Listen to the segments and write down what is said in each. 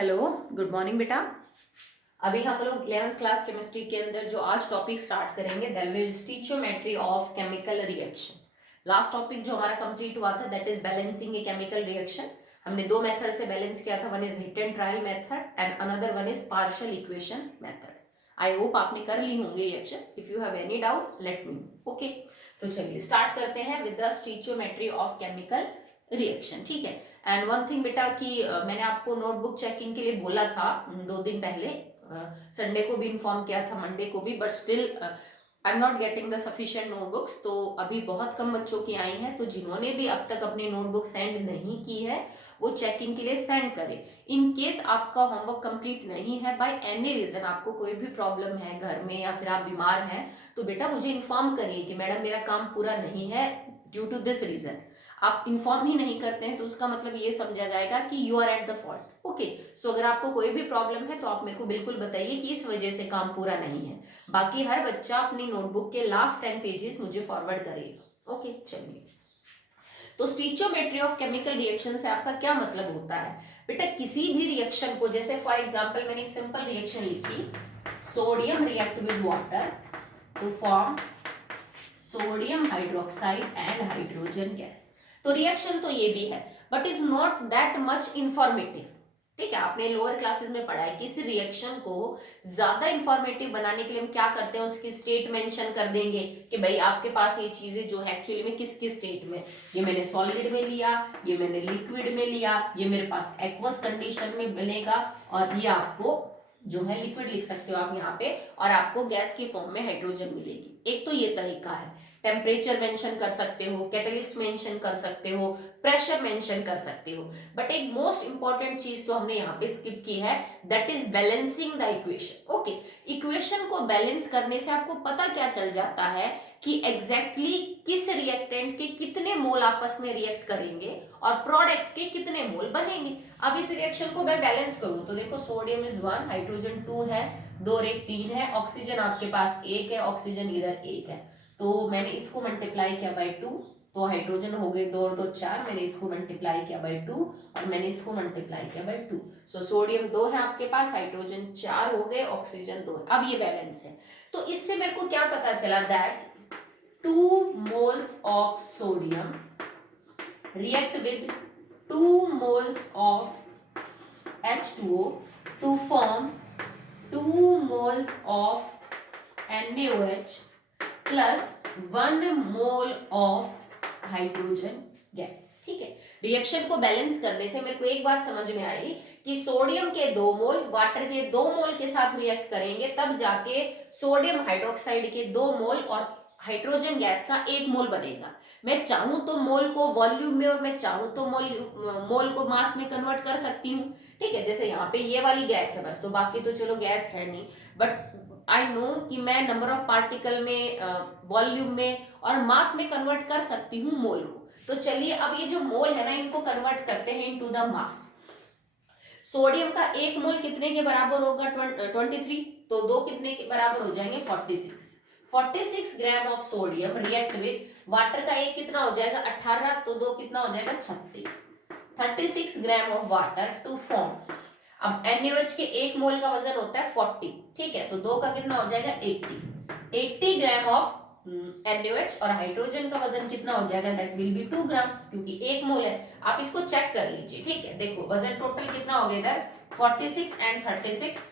Hello, good morning बेटा। अभी हम लोग 11th क्लास केमिस्ट्री के अंदर जो आज टॉपिक स्टार्ट करेंगे that will stoichiometry of chemical reaction. Last topic जो हमारा कंप्लीट हुआ था that is balancing a chemical reaction. हमने दो मेथड से बैलेंस किया था, one is hit and trial method and another one is partial equation method. I hope आपने कर ली होंगे reaction. If you have any doubt let me know. Okay, तो चलिए स्टार्ट करते हैं with the stoichiometry of chemical reaction. ठीक है। एंड वन थिंग बेटा कि मैंने आपको नोटबुक चेकिंग के लिए बोला था 2 दिन पहले, संडे को भी इन्फॉर्म किया था, मंडे को भी, but still I am not getting the sufficient notebooks. तो अभी बहुत कम बच्चों की आई हैं, तो जिन्होंने भी अब तक अपनी नोटबुक सेंड नहीं की है वो चेकिंग के लिए सेंड करें। इन केस आपका होमवर्क कंप्लीट नहीं है बाय एनी रीजन, आपको कोई भी प्रॉब्लम है घर में या फिर आप बीमार हैं, तो बेटा मुझे इन्फॉर्म करिए कि मैडम मेरा काम पूरा नहीं है ड्यू टू दिस रीजन। आप इन्फॉर्म ही नहीं करते हैं तो उसका मतलब ये समझा जाएगा कि you are at the fault. Okay, so अगर आपको कोई भी प्रॉब्लम है तो आप मेरे को बिल्कुल बताइए कि इस वजह से काम पूरा नहीं है। बाकी हर बच्चा अपनी नोटबुक के लास्ट 10 पेजेस मुझे फॉरवर्ड करेगा। ओके, चलिए। तो स्टीचियोमेट्री ऑफ केमिकल रिएक्शन से आपका क्या मतलब होता है बेटा? किसी भी रिएक्शन को, जैसे फॉर एग्जांपल मैंने एक सिंपल रिएक्शन लिखी, sodium react with water to form sodium hydroxide and hydrogen gas. तो रिएक्शन तो ये भी है but is not that much informative. ठीक है, आपने लोअर क्लासेस में पढ़ा है कि इस रिएक्शन को ज्यादा इंफॉर्मेटिव बनाने के लिए हम क्या करते हैं, उसकी स्टेट मेंशन कर देंगे कि भाई आपके पास ये चीजें जो है एक्चुअली में किस किस स्टेट में, ये मैंने सॉलिड में लिया, ये मैंने लिक्विड में लिया, ये मेरे पास एक्वस कंडीशन में मिलेगा, और ये आपको जो है लिक्विड लिख सकते हो आप यहाँ पे, और आपको गैस की फॉर्म में हाइड्रोजन मिलेगी। एक तो ये तरीका है, टेम्परेचर मेंशन कर सकते हो, कैटलिस्ट मेंशन कर सकते हो, प्रेशर मेंशन कर सकते हो, बट एक मोस्ट इंपॉर्टेंट चीज तो हमने यहाँ पे स्किप की है, that is balancing the equation. Okay, equation को बैलेंस करने से आपको पता क्या चल जाता है कि एग्जैक्टली किस रिएक्टेंट के कितने मोल आपस में रिएक्ट करेंगे और प्रोडक्ट के कितने मोल बनेंगे। अब इस रिएक्शन को मैं बैलेंस करूं तो देखो, सोडियम इज 1, हाइड्रोजन 2 है, 2 और 1 3 है, ऑक्सीजन आपके पास 1 है, ऑक्सीजन इधर 1 है, तो मैंने इसको मल्टीप्लाई किया बाय 2, तो हाइड्रोजन हो गए 2 और 2 4, मैंने इसको मल्टीप्लाई किया बाय 2 और मैंने इसको मल्टीप्लाई किया बाय 2। सो सोडियम 2 है आपके पास, हाइड्रोजन 4 हो गए, ऑक्सीजन 2 है। अब ये बैलेंस है, तो इससे मेरे को क्या पता चला, that 2 moles of sodium react with 2 moles of H2O to form 2 moles of NaOH plus 1 mole of hydrogen gas. ठीक है, रिएक्शन को बैलेंस करने से मेरे को एक बात समझ में आई कि सोडियम के 2 मोल वाटर के 2 मोल के साथ रिएक्ट करेंगे, तब जाके सोडियम हाइड्रोक्साइड के 2 मोल और हाइड्रोजन गैस का 1 मोल बनेगा। मैं चाहूं तो मोल को वॉल्यूम में और मैं चाहूं तो मोल को मास में कन्वर्ट कर सकती हूँ। ठीक है, जैसे यहाँ पे ये वाली गैस है बस, तो बाकी तो चलो गैस है नहीं, बट आई नो कि मैं नंबर ऑफ पार्टिकल में, वॉल्यूम में और मास में कन्वर्ट कर सकती हूँ मोल को। तो चलिए अब ये जो मोल है ना, इनको कन्वर्ट करते हैं इनटू द मास। सोडियम का 1 मोल कितने के बराबर होगा? 23, तो 2 कितने के बराबर हो जाएंगे? 46 gram of sodium react with water का 1 कितना हो जाएगा? 18, तो 2 कितना हो जाएगा? 36 gram of water to form. अब NaOH के 1 मोल का वजन होता है 40, ठीक है, तो 2 का कितना हो जाएगा? 80 ग्राम ऑफ NaOH, और हाइड्रोजन का वजन कितना हो जाएगा? दैट विल बी 2 ग्राम, क्योंकि 1 मोल है। आप इसको चेक कर लीजिए। ठीक है, देखो वजन टोटल कितना हो गया इधर? 46 एंड 36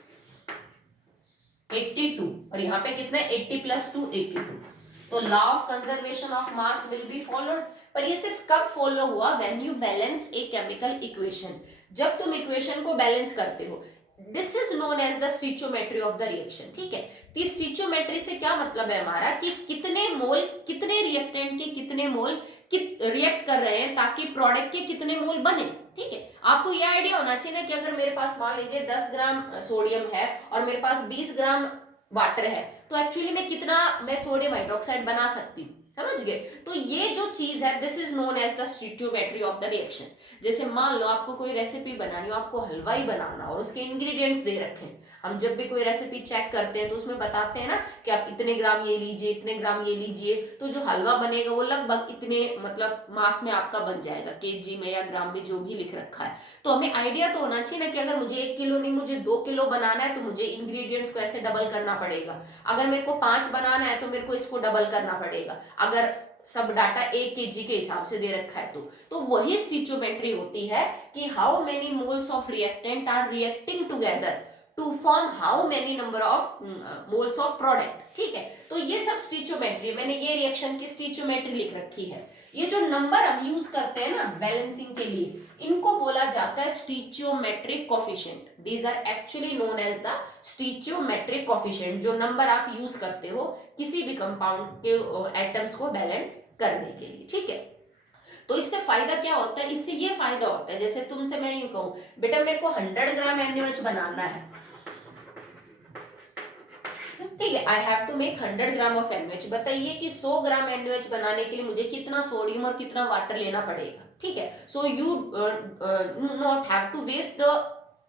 82, और यहाँ पे कितना है? 80 प्लस 2 82। तो law of conservation of mass will be followed. पर ये सिर्फ कब फॉलो हुआ? When you balanced a chemical equation. जब तुम इक्वेशन को बैलेंस करते हो, this is known as the stoichiometry of the reaction. ठीक है, तो स्टीचियोमेट्री से क्या मतलब है हमारा कि कितने मोल, कितने रिएक्टेंट के कितने मोल रिएक्ट कर रहे हैं ताकि प्रोडक्ट के कितने मोल बने। ठीक है, आपको यह आइडिया होना चाहिए ना कि अगर मेरे पास मान लीजिए 10 ग्राम सोडियम है और मेरे पास 20 ग्राम वाटर है, तो एक्चुअली मैं कितना सोडियम हाइड्रोक्साइड बना सकती हूँ। समझ गए? तो ये जो चीज है this is known as the stoichiometry of the reaction. जैसे मान लो आपको कोई रेसिपी बनानी हो, आपको हलवाई बनाना और उसके इंग्रेडिएंट्स दे रखे हैं। हम जब भी कोई रेसिपी चेक करते हैं तो उसमें बताते हैं ना कि आप इतने ग्राम ये लीजिए, इतने ग्राम ये लीजिए, तो जो हलवा बनेगा वो लगभग इतने मतलब मास में आपका बन जाएगा, केजी में या ग्राम में जो भी लिख रखा है। तो हमें आइडिया तो होना चाहिए ना कि अगर मुझे 1 किलो नहीं मुझे 2 किलो बनाना है तो मुझे इंग्रेडिएंट्स को ऐसे डबल करना पड़ेगा। अगर मेरे को 5 बनाना है तो मेरे को इसको डबल करना पड़ेगा, अगर सब डाटा 1 kg के हिसाब से दे रखा है तो वही स्टीरियोमेट्री होती है कि how many moles of reactant are reacting together to form how many number of moles of product. ठीक है, तो ये सब स्टीरियोमेट्री, मैंने ये रिएक्शन की स्टीरियोमेट्री लिख रखी है। ये जो नंबर हम यूज करते हैं ना बैलेंसिंग के लिए, इनको बोला जाता है stoichiometric coefficient. These are actually known as the stoichiometric coefficient, जो नंबर आप यूज करते हो किसी भी कंपाउंड के एटम्स को बैलेंस करने के लिए। ठीक है, तो इससे फायदा क्या होता है? इससे ये फायदा होता है, जैसे तुमसे मैं यूं कहूं बेटा मेरे को 100 ग्राम NaOH बनाना है, ठीक है, I have to make 100 gram of NaOH। बताइए कि 100 ग्राम NaOH बनाने के लिए मुझे कितना सोडियम और कितना वाटर लेना पड़ेगा। ठीक है, so you not have to waste the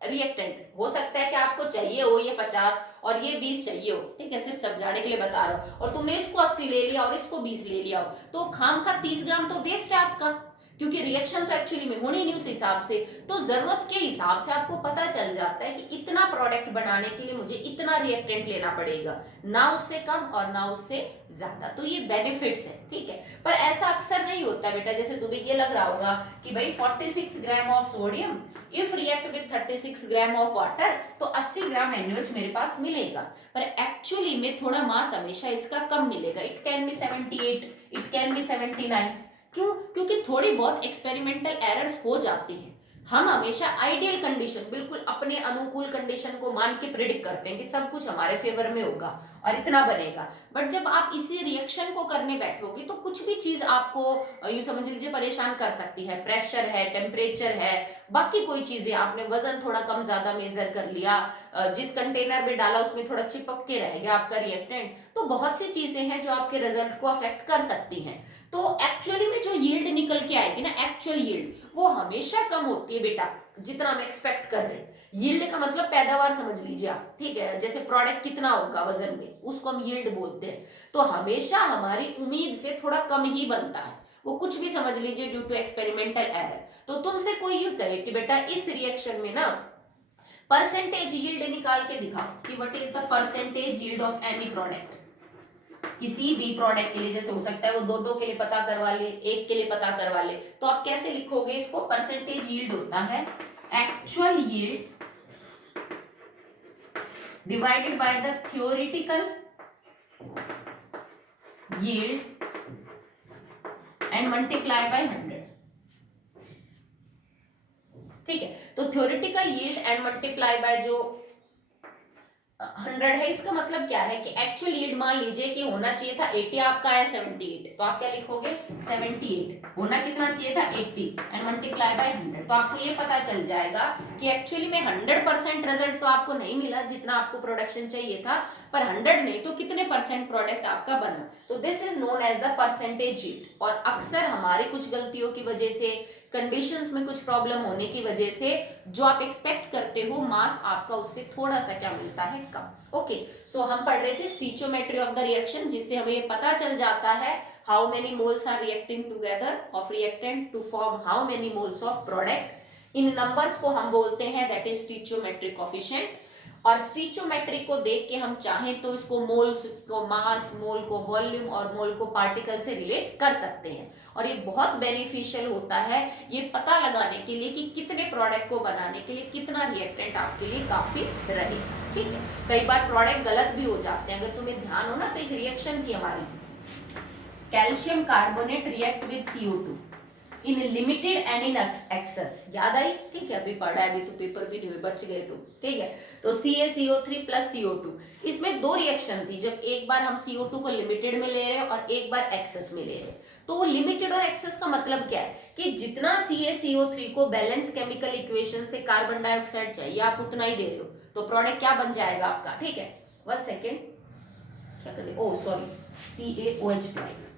reactant. हो सकता है कि आपको चाहिए हो ये 50 और ये 20 चाहिए हो, ठीक है, सिर्फ समझाने के लिए बता रहा हूं, और तुमने इसको 80 ले लिया और इसको 20 ले लिया हो, तो खाम का 30 ग्राम तो वेस्ट है आपका, क्योंकि रिएक्शन तो एक्चुअली में होनी नहीं उस हिसाब से। तो जरूरत के हिसाब से आपको पता चल जाता है कि इतना प्रोडक्ट बनाने के लिए मुझे इतना रिएक्टेंट लेना पड़ेगा, ना उससे कम और ना उससे ज्यादा। तो ये बेनिफिट्स है। ठीक है, पर ऐसा अक्सर नहीं होता बेटा। जैसे तुम्हें ये लग रहा होगा कि भाई 46 gram of sodium if react with 36 gram of water तो 80 ग्राम NaOH मेरे पास मिलेगा, पर एक्चुअली में थोड़ा मास हमेशा इसका कम मिलेगा। It can be 78, it can be 79। क्यों? क्योंकि थोड़ी बहुत एक्सपेरिमेंटल एरर्स हो जाती हैं। हम हमेशा आइडियल कंडीशन, बिल्कुल अपने अनुकूल कंडीशन को मान के प्रिडिक्ट करते हैं कि सब कुछ हमारे फेवर में होगा और इतना बनेगा। बट जब आप इसी रिएक्शन को करने बैठोगे तो कुछ भी चीज आपको यूं समझ लीजिए परेशान कर सकती है। प्रेशर है, टेम्परेचर है, बाकी कोई चीजें, आपने वजन थोड़ा कम ज्यादा मेजर कर लिया, जिस कंटेनर में डाला उसमें थोड़ा चिपक के रह गया आपका रिएक्टेंट, तो बहुत सी चीजें हैं जो आपके रिजल्ट को अफेक्ट कर सकती हैं। तो एक्चुअली में जो यील्ड निकल के आएगी ना, एक्चुअल यील्ड, वो हमेशा कम होती है बेटा जितना हम एक्सपेक्ट कर रहे हैं। यील्ड का मतलब पैदावार समझ लीजिए आप, ठीक है, जैसे प्रोडक्ट कितना होगा वजन में, उसको हम यील्ड बोलते हैं। तो हमेशा हमारी उम्मीद से थोड़ा कम ही बनता है, वो कुछ भी समझ लीजिए ड्यू टू एक्सपेरिमेंटल एरर। तो तुमसे कोई ये कहे कि बेटा इस रिएक्शन में ना परसेंटेज यील्ड निकाल के दिखाओ कि what is the percentage yield of any product, किसी भी प्रोडक्ट के लिए। जैसे हो सकता है वो दोनों के लिए पता करवा ले, एक के लिए पता करवा ले, तो आप कैसे लिखोगे इसको? परसेंटेज यील्ड होता है actual yield divided by the theoretical yield and multiply by 100। ठीक है, तो theoretical yield and multiply by जो 100 है, इसका मतलब क्या है कि एक्चुअल यील्ड मान लीजिए कि होना चाहिए था 80, आपका आया 78, तो आप क्या लिखोगे? 78 होना कितना चाहिए था? 80 एंड मल्टीप्लाई बाय 100। तो आपको ये पता चल जाएगा कि एक्चुअली में 100% रिजल्ट तो आपको नहीं मिला जितना आपको प्रोडक्शन चाहिए था, पर 100 नहीं तो कितने परसेंट प्रोडक्ट आपका बना। तो this is known as the percentage yield. और अक्सर हमारी कुछ गलतियों की वजह से, कंडीशंस में कुछ प्रॉब्लम होने की वजह से जो आप एक्सपेक्ट करते हो मास आपका उससे थोड़ा सा क्या मिलता है? कम। ओके, सो हम पढ़ रहे थे स्टीरियोमेट्री ऑफ द रिएक्शन, जिससे हमें ये पता चल जाता है how many moles are reacting together of reactant to form how many moles of product. इन नंबर्स को हम बोलते हैं दैट इज स्टीरियोमेट्रिक कोएफिशिएंट। और स्टीरियोमेट्री को देख के हम चाहें तो इसको मोल्स को मास, मोल को वॉल्यूम और मोल को पार्टिकल से रिलेट कर सकते हैं। और ये बहुत बेनिफिशियल होता है ये पता लगाने के लिए कि कितने प्रोडक्ट को बनाने के लिए कितना रिएक्टेंट आपके लिए काफी रहेगा। ठीक है, कई बार प्रोडक्ट गलत भी हो जाते हैं। अगर तुम्हें ध्यान हो ना, तो एक रिएक्शन थी हमारी, calcium carbonate react with CO2 in limited and in excess. याद आई? ठीक है, अभी पढ़ा है, अभी तो पेपर भी नहीं हुए, बच गए तुम। ठीक है, तो CaCO3 प्लस CO2, इसमें दो रिएक्शन थी। जब एक बार हम CO2 को लिमिटेड में ले रहे हैं और एक बार एक्सेस में ले रहे हैं, तो वो लिमिटेड और एक्सेस का मतलब क्या है कि जितना CaCO3 को बैलेंस केमिकल इक्वेशन से कार्बन डाइऑक्साइड चाहिए आप उतना ही दे रहे हो, तो प्रोडक्ट क्या बन जाएगा आपका? ठीक है, 1 सेकेंड, क्या कर ले, ओ सॉरी, CaOH ट्वाइस।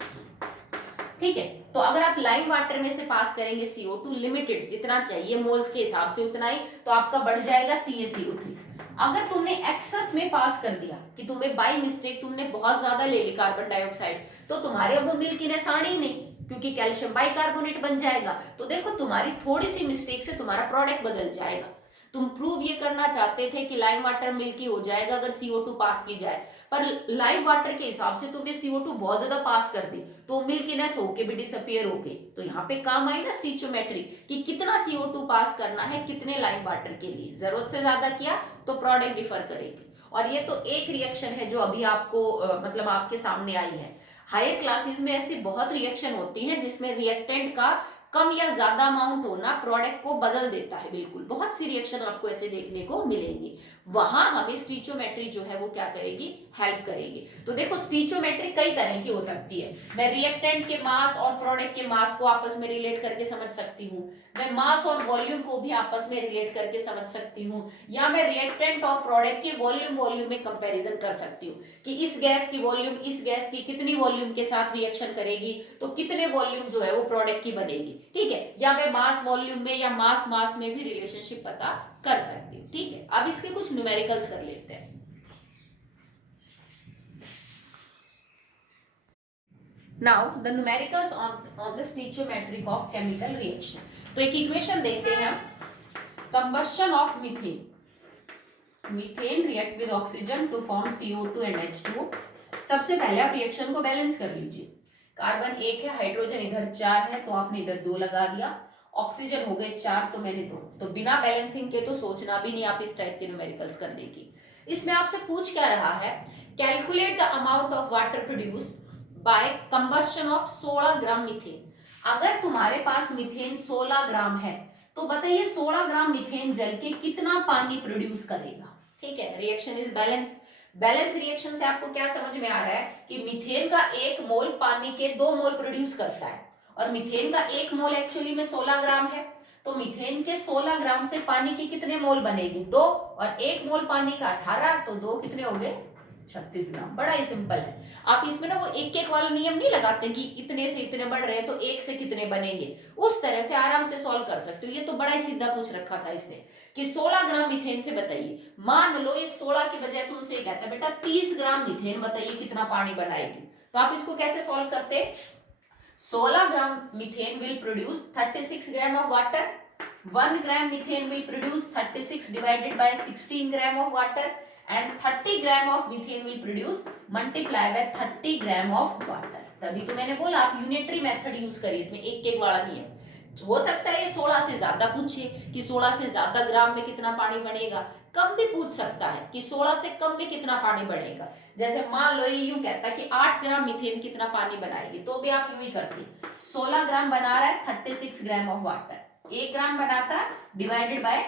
ठीक है। तो अगर आप लाइम वाटर में से पास करेंगे CO2 लिमिटेड, जितना चाहिए मोल्स के हिसाब से उतना ही, तो आपका बढ़ जाएगा CaCO3। अगर तुमने एक्सेस में पास कर दिया कि तुम्हें बाय मिस्टेक तुमने बहुत ज्यादा ले ली कार्बन डाइऑक्साइड, तो तुम्हारे अब वो मिल्कीनेस आनी ही नहीं, क्योंकि कैल्शियम बाइकार्बोनेट बन जाएगा। तो देखो तुम्हारी थोड़ी सी मिस्टेक से तुम्हारा प्रोडक्ट बदल जाएगा। तुम प्रूव ये करना चाहते थे कि लाइम वाटर मिल्की हो जाएगा अगर CO2 पास की जाए, पर लाइम वाटर के हिसाब से तुमने CO2 बहुत ज्यादा पास कर दी, तो मिल्कीनेस होके भी डिसअपियर हो गई। तो यहाँ पे काम आई ना स्टीचोमेट्री कि कितना CO2 पास करना है कितने लाइम वाटर के लिए, जरूरत से ज्यादा किया तो प्रोडक्ट डिफर करेगी। और ये तो एक रिएक्शन है जो अभी आपको मतलब आपके सामने आई है। हायर क्लासेस में ऐसी बहुत रिएक्शन होती है जिसमें रिएक्टेंट का कम या ज्यादा अमाउंट होना प्रोडक्ट को बदल देता है। बिल्कुल बहुत सी रिएक्शन आपको ऐसे देखने को मिलेंगी, वहां हमें स्टीचोमेट्री जो है वो क्या करेगी, हेल्प करेगी। तो देखो स्टीचोमेट्री कई तरह की हो सकती है। मैं रिएक्टेंट के मास और प्रोडक्ट के मास को आपस में रिलेट करके समझ सकती हूँ, मैं मास और वॉल्यूम को भी आपस में रिलेट करके समझ सकती हूँ, या मैं रिएक्टेंट और प्रोडक्ट के वॉल्यूम में कंपेरिजन कर सकती हूँ कि इस गैस की वॉल्यूम इस गैस की कितनी वॉल्यूम के साथ रिएक्शन करेगी तो कितने वॉल्यूम जो है वो प्रोडक्ट की बनेगी। ठीक है, या मैं मास वॉल्यूम में या मास मास में भी रिलेशनशिप पता कर सकती हूँ। ठीक है, अब इसके कुछ न्यूमेरिकल्स कर लेते हैं। Now the numericals on the stoichiometric of chemical reaction. तो एक इक्वेशन देखते हैं, combustion of methane, methane react with oxygen to form CO2 and H2O। सबसे पहले आप रिएक्शन को बैलेंस कर लीजिए। कार्बन 1 है, हाइड्रोजन इधर 4 है, तो आपने इधर 2 लगा दिया, ऑक्सीजन हो गए 4 तो मैंने 2। तो बिना बैलेंसिंग के तो सोचना भी नहीं आप इस टाइप के न्यूमेरिकल्स करने की। इसमें आपसे पूछ क्या रहा है, calculate the amount of water produce by combustion of 16 gram methane. अगर तुम्हारे पास मीथेन 16 ग्राम है तो बताइए 16 ग्राम मीथेन जल के कितना पानी प्रोड्यूस करेगा। ठीक है, reaction is balance. Balance reaction से आपको क्या समझ में आ रहा है कि मीथेन का 1 मोल पानी के 2 मोल प्रोड्यूस करता है, और मीथेन का 1 मोल एक्चुअली में 16 ग्राम है। तो मीथेन के 16 ग्राम से पानी के कितने मोल बनेंगे, 2, और 1 मोल पानी का 18, तो 2 कितने हो गए, 36 ग्राम। बड़ा ही सिंपल है। आप इसमें ना वो एक एक वाला नियम नहीं लगाते कि इतने से इतने बढ़ रहे हैं तो एक से कितने बनेंगे, उस तरह से आराम से सॉल्व कर सकते हो। ये तो बड़ा ही सीधा पूछ रखा था इसने कि 16 ग्राम मीथेन से बताइए। मान लो इस 16 की बजाय तुमसे कहता है बेटा 30 ग्राम मीथेन बताइए कितना पानी बनाएगी, तो आप इसको कैसे सॉल्व करते, 16 gram methane will produce 36 gram of water, 1 gram methane will produce 36 divided by 16 gram of water, and 30 gram of methane will produce multiply by 30 gram of water। तभी तो मैंने बोला आप यूनिटरी मेथड यूज करिए, इसमें एक एक वाला नहीं है। हो सकता है ये 16 से ज्यादा पूछे कि 16 से ज्यादा ग्राम में कितना पानी बनेगा, कम भी पूछ सकता है कि 16 से कम में कितना पानी बनेगा। जैसे मान लो ये यूं कहता है कि 8 ग्राम मीथेन कितना पानी बनाएगी, तो भी आप यूं ही करते, 16 ग्राम बना रहा है 36 ग्राम ऑफ वाटर, 1 ग्राम बनाता डिवाइडेड बाय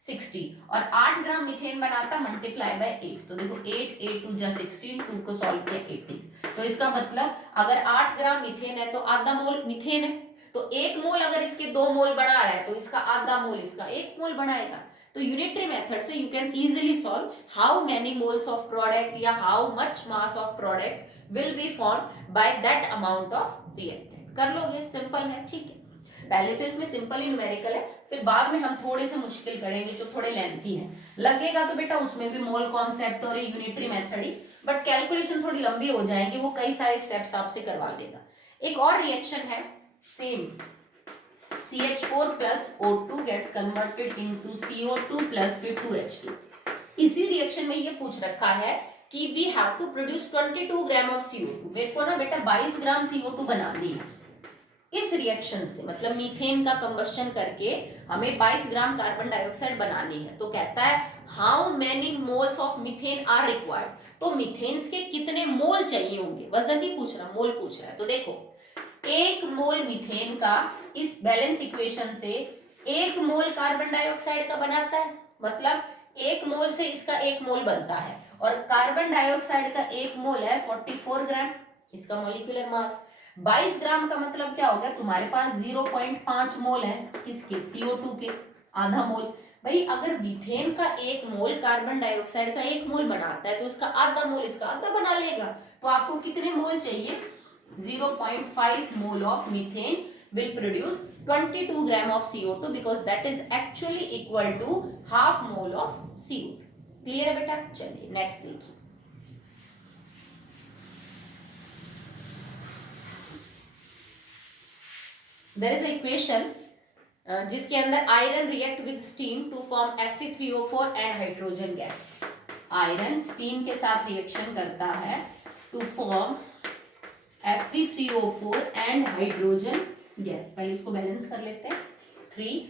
60, और 8 ग्राम मीथेन बनाता मल्टीप्लाई बाय 8। तो देखो 8 8 2 जा 16, 2 को सॉल्व किया 18। तो इसका मतलब अगर 8 ग्राम मीथेन है तो आधा मोल मीथेन है, तो 1 मोल अगर इसके 2 मोल बना रहा है तो इसका आधा मोल इसका 1 मोल बनाएगा। तो यूनिटरी मेथड से you can easily solve how many moles of product या how much mass of product will be form by that amount of reactant. कर लोगे, सिंपल है। ठीक है, पहले तो इसमें सिंपल ही न्यूमेरिकल है, फिर बाद में हम थोड़े से मुश्किल करेंगे जो थोड़े लेंथी हैं। लगेगा तो बेटा उसमें भी मोल कॉन्सेप्ट और unitary method he, but calculation थोड़ी लंबी हो जाएंगी, वो कई सारे स्टेप्स आपसे करवा लेगा। एक और रिएक्शन है same, CH4 plus O2 gets converted into CO2 plus with 2H2। इसी रिएक्शन में ये पूछ रखा है कि we have to produce 22 gram of CO2। मेरे को ना बेटा 22 ग्राम CO2 बनानी है इस रिएक्शन से, मतलब मीथेन का कंबस्शन करके हमें 22 ग्राम कार्बन डाइऑक्साइड बनानी है। तो कहता है how many moles of methane are required, तो मीथेन्स के कितने मोल चाहिए होंगे, वजन नहीं पूछ रहा, मोल पूछ रहा है। तो देखो 1 मोल मीथेन का इस बैलेंस इक्वेशन से 1 मोल कार्बन डाइऑक्साइड का बनाता है, मतलब 1 मोल से इसका 1 मोल बनता है, और कार्बन डाइऑक्साइड का 1 मोल है 44 ग्राम, इसका मॉलिक्यूलर मास। 22 ग्राम का मतलब क्या हो गया, तुम्हारे पास 0.5 मोल है किसके, CO2 के, आधा मोल। भाई अगर मीथेन का 1 मोल कार्बन डाइऑक्साइड का 1 मोल बनाता है तो इसका आधा मोल इसका आधा बना लेगा, तो आपको कितने मोल चाहिए, 0.5 mole of methane will produce 22 gram of CO2 because that is actually equal to half mole of CO2. Clear है बेटा? चलिए नेक्स्ट देखिए. There is a equation जिसके अंदर iron react with steam to form Fe3O4 and hydrogen gas. Iron steam के साथ reaction करता है to form Fe3O4 and hydrogen gas. पहले इसको बैलेंस कर लेते हैं. 3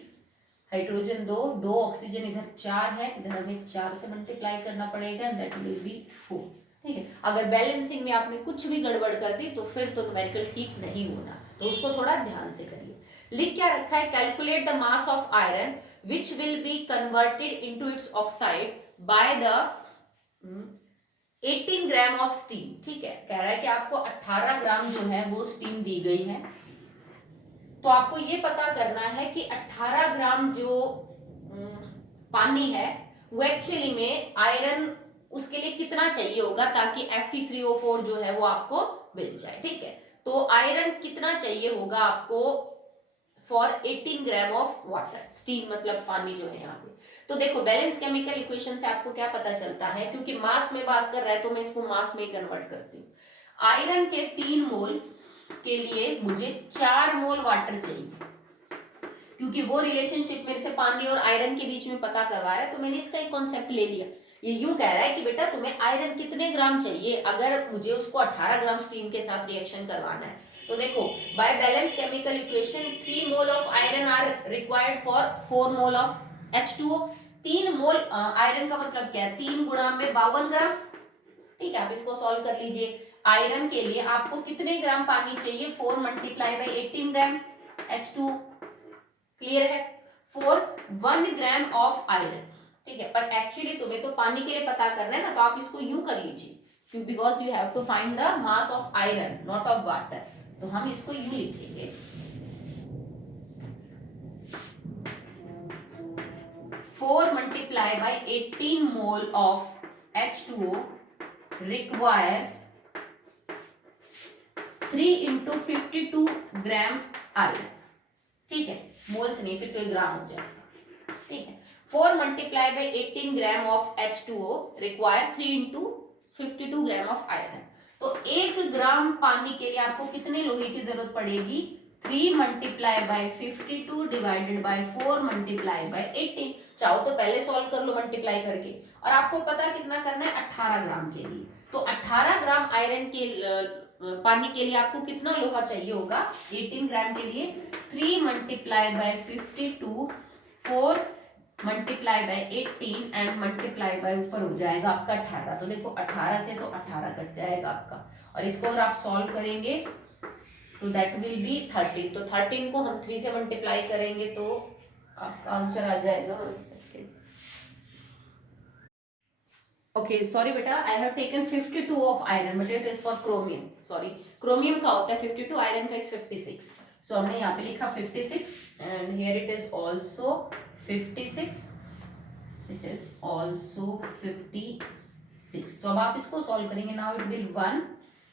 हाइड्रोजन 2 ऑक्सीजन इधर 4 है, इधर हमें 4 से मल्टीप्लाई करना पड़ेगा, दैट विल बी 4. ठीक है. अगर बैलेंसिंग में आपने कुछ भी गड़बड़ कर दी तो फिर तो न्यूमेरिकल ठीक नहीं होना, तो उसको थोड़ा ध्यान से करिए. लिख क्या रखा है? Calculate the mass of iron which will be converted into its oxide by the 18 gram of steam. ठीक है. कह रहा है कि आपको 18 ग्राम जो है वो स्टीम दी गई है, तो आपको ये पता करना है कि 18 ग्राम जो पानी है वो एक्चुअली में आयरन उसके लिए कितना चाहिए होगा ताकि Fe3O4 जो है वो आपको मिल जाए. ठीक है. तो आयरन कितना चाहिए होगा आपको for 18 gram of water. Steam मतलब पानी जो है यहाँ पे. तो देखो बैलेंस केमिकल इक्वेशन से आपको क्या पता चलता है, क्योंकि मास में बात कर रहा है तो मैं इसको मास में कन्वर्ट करती हूँ. आयरन के 3 मोल के लिए मुझे 4 मोल वाटर चाहिए, क्योंकि वो रिलेशनशिप मेरे से पानी और आयरन के बीच में पता करवा रहा है, तो मैंने इसका एक कॉन्सेप्ट ले लिया. ये यूं कह रहा है कि बेटा तुम्हें आयरन कितने ग्राम चाहिए अगर मुझे उसको 18 ग्राम स्टीम के साथ रिएक्शन करवाना है. तो देखो by balance chemical equation 3 mole of iron are required for 4 mole of H2O. 3 mole iron का मतलब क्या है? 3 गुणा में 52 ग्राम. ठीक है. आप इसको सॉल्व कर लीजिए. आयरन के लिए आपको कितने ग्राम पानी चाहिए? 4 multiply by 18 gram H2O. Clear है? For 1 gram of iron. ठीक है. पर एक्चुअली तुम्हें तो पानी के लिए पता करना है ना, तो आप इसको यूं कर लीजिए, because you have to find the mass of iron not of water. तो हम इसको यूं लिखेंगे 4 multiply by 18 mole of H2O requires 3 into 52 gram iron. ठीक है. मोल्स नहीं, फिर तो ये ग्राम हो जाएगा. ठीक है. 4 multiply by 18 gram of H2O require 3 into 52 gram of iron. तो 1 ग्राम पानी के लिए आपको कितने लोहे की जरूरत पड़ेगी? 3 multiply by 52 divided by 4 multiply by 18. चाहो तो पहले सॉल्व कर लो मल्टीप्लाई करके, और आपको पता कितना करना है? 18 ग्राम के लिए. तो 18 ग्राम आयरन के पानी के लिए आपको कितना लोहा चाहिए होगा? 18 ग्राम के लिए 3 multiply by 52, 4 multiply by 18 and multiply by ऊपर हो जाएगा आपका 18. तो देखो 18 से तो 18 कट जाएगा आपका, और इसको अगर आप सॉल्व करेंगे तो दैट विल बी 13. तो 13 को हम 3 से मल्टीप्लाई करेंगे तो आपका आंसर आ जाएगा. 1 सेकेंड. ओके सॉरी बेटा, I have taken 52 of iron but it is for chromium. Sorry, chromium का होता है 52, आयरन का इज 56. सो हमने यहाँ पे लिखा 56 and here it is also 56. It is also 56. तो अब आप इसको सॉल्व करेंगे. Now it will 1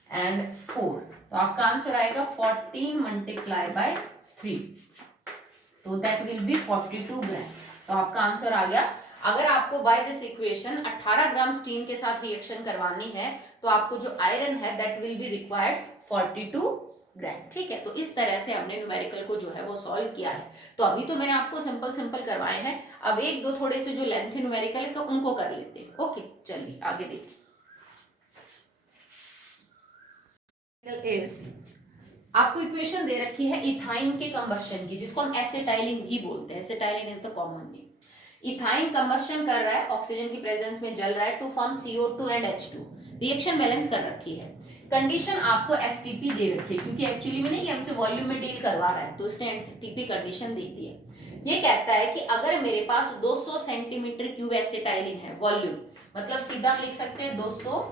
and 4. तो आपका आंसर आएगा 14 मल्टीप्लाई बाय 3. तो दैट विल बी 42 ग्राम. तो आपका आंसर आ गया. अगर आपको by this equation 18 gram steam के साथ रिएक्शन करवानी है तो आपको जो आयरन है दैट विल बी रिक्वायर्ड 42 ग्राम. ठीक है. तो इस तरह से हमने न्यूमेरिकल को जो है वो सॉल्व किया है. तो अभी तो मैंने आपको सिंपल करवाए हैं. अब एक दो थोड़े से जो लेंथी न्यूमेरिकल है उनको कर लेते हैं. ओके चलिए आगे देखिए. आपको इक्वेशन दे रखी है इथाइन के कंबस्शन की, जिसको हम एसिटाइलिन भी बोलते हैं. Acetylene is the common name. Ethyne combustion कर रहा है, ऑक्सीजन की प्रेजेंस में जल रहा है to form CO2 and H2. Reaction balance कर रखी है. कंडीशन आपको STP दे रखी है, क्योंकि एक्चुअली में नहीं ये हमसे वॉल्यूम में डील करवा रहा है, तो इसने STP कंडीशन दे दी है. ये कहता है कि अगर मेरे पास 200 सेंटीमीटर क्यूब एसिटाइलिन है, वॉल्यूम मतलब सीधा लिख सकते हैं 200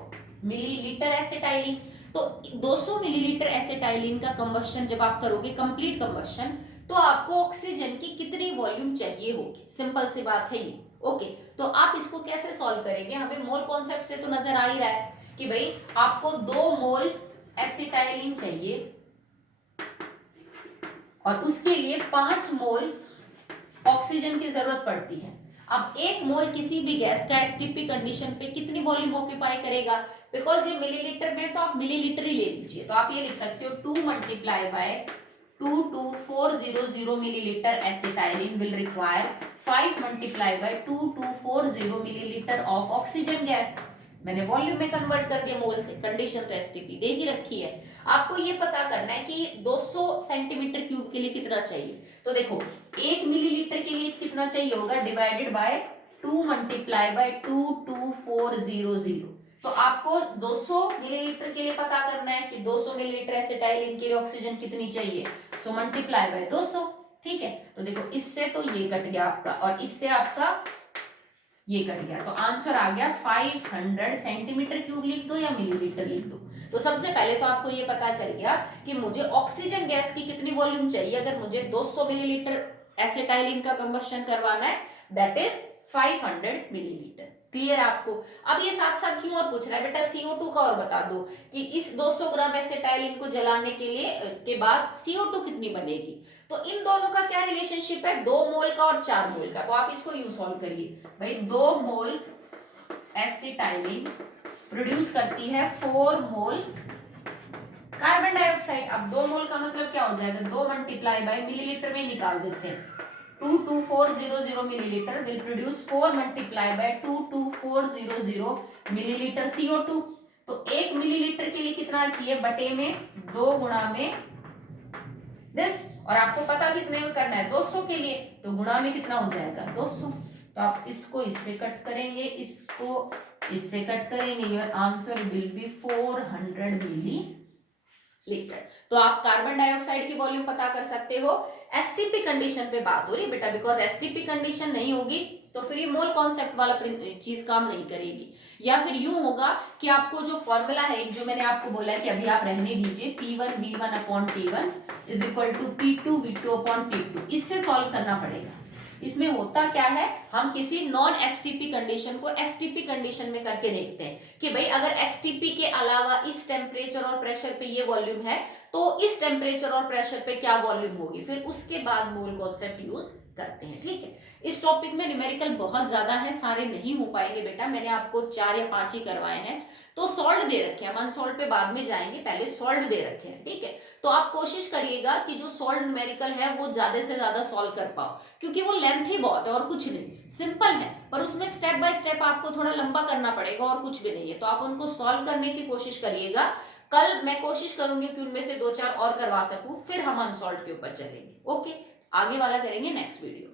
मिलीलीटर एसिटाइलिन. तो 200 मिलीलीटर एसिटाइलिन का कंबस्शन जब आप करोगे, कंप्लीट कंबस्शन, तो आपको ऑक्सीजन की कितनी वॉल्यूम चाहिए होगी. सिंपल सी बात है ये. ओके. तो आप इसको कैसे सॉल्व करेंगे? हमें मोल कॉन्सेप्ट से तो नजर आ ही रहा है कि भाई आपको 2 मोल एसिटाइलिन चाहिए और उसके लिए 5 मोल ऑक्सीजन की जरूरत पड़ती है। अब 1 मोल किसी भी गैस का एसटीपी कंडीशन पे कितनी वॉल्यूम ऑक्यूपाई करेगा, बिकॉज ये मिलीलीटर में तो आप मिलीलीटर ही ले लीजिए, तो आप ये लिख सकते हो 2 multiply by 22400 millilitre acetylene will require 5 multiply by 2240 millilitre of oxygen gas. मैंने वॉल्यूम में कन्वर्ट कर दिया मोल से, कंडीशन तो एसटीपी दे ही रखी है। आपको ये पता करना है कि 200 सेंटीमीटर क्यूब के लिए कितना चाहिए। तो देखो 1 मिलीलीटर के लिए कितना चाहिए होगा, डिवाइडेड बाय 2 मल्टीप्लाई बाय 22400। तो आपको 200 मिलीलीटर के लिए पता करना है कि 200 मिलीलीटर एसिटाइलिन के लिए ऑक्सीजन कितनी चाहिए, सो मल्टीप्लाई बाय 200। ठीक है, तो देखो इससे तो ये कट गया आपका और इससे आपका ये कट गया, तो आंसर आ गया 500 सेंटीमीटर क्यूब लिख दो या मिलीलीटर लिख दो। तो सबसे पहले तो आपको ये पता चल गया कि मुझे ऑक्सीजन गैस की कितनी वॉल्यूम चाहिए अगर मुझे 200 मिलीलीटर एसिटाइलिन का कंबशन करवाना है, दैट इज 500 मिलीलीटर। क्लियर आपको। अब ये साथ साथ क्यों और पूछ रहा है बेटा CO2 का और बता दो कि इस 200 ग्राम एसिटाइलिन को जलाने के लिए के बाद CO2 कितनी बनेगी। तो इन दोनों का क्या रिलेशनशिप है, 2 मोल का और 4 मोल का। तो आप इसको यूं सॉल्व करिए भाई, 2 मोल एसिटाइलिन प्रोड्यूस करती है 4 मोल कार्बन डाइऑक्साइड। अब 2 मोल का मतलब क्या हो जाएगा, 2 मल्टीप्लाई बाय मिलीलीटर में निकाल देते हैं, 22400 millilitre will produce 4 multiply by 22400 millilitre CO2। तो 1 मिलीलीटर के लिए कितना चाहिए, बटे में 2 गुणा में दिस, और आपको पता कितने को करना है 200 के लिए, तो गुणा में कितना हो जाएगा 200। तो आप इसको इससे कट करेंगे, इसको इससे कट करेंगे, your answer will be 400 millilitre. तो आप कार्बन डाइऑक्साइड की वॉल्यूम पता कर सकते हो। एसटीपी कंडीशन पे बात हो रही है बेटा, बिकॉज एसटीपी कंडीशन नहीं होगी तो फिर ये मोल कॉन्सेप्ट वाला चीज काम नहीं करेगी। या फिर यूं होगा कि आपको जो फॉर्मूला है, जो मैंने आपको बोला है कि अभी आप रहने दीजिए, P1V1 upon T1 is equal to P2V2 upon T2, इससे सॉल्व करना पड़ेगा। इसमें होता क्या है, हम किसी नॉन एसटीपी कंडीशन को एसटीपी कंडीशन में करके देखते हैं कि भाई अगर एसटीपी के अलावा इस टेम्परेचर और प्रेशर पे ये वॉल्यूम है तो इस टेम्परेचर और प्रेशर पे क्या वॉल्यूम होगी, फिर उसके बाद मोल कॉन्सेप्ट यूज करते हैं। ठीक है, इस टॉपिक में न्यूमेरिकल बहुत ज्यादा है, सारे नहीं हो पाएंगे बेटा, मैंने आपको 4 या 5 ही करवाए हैं। तो सॉल्व दे रखे हैं, अनसॉल्व पे बाद में जाएंगे, पहले सॉल्व दे रखे हैं। ठीक है, तो आप कोशिश करिएगा कि जो सॉल्व न्यूमेरिकल है वो ज्यादा से ज्यादा सॉल्व कर पाओ, क्योंकि वो लेंथ ही बहुत है और कुछ नहीं, सिंपल है, पर उसमें स्टेप बाय स्टेप आपको थोड़ा लंबा करना पड़ेगा और कुछ भी नहीं है। तो आप उनको सॉल्व करने की कोशिश करिएगा। कल मैं कोशिश करूंगी कि उनमें से 2-4 और करवा सकूं, फिर हम अनसॉल्व के ऊपर चलेंगे। ओके, आगे वाला करेंगे नेक्स्ट वीडियो।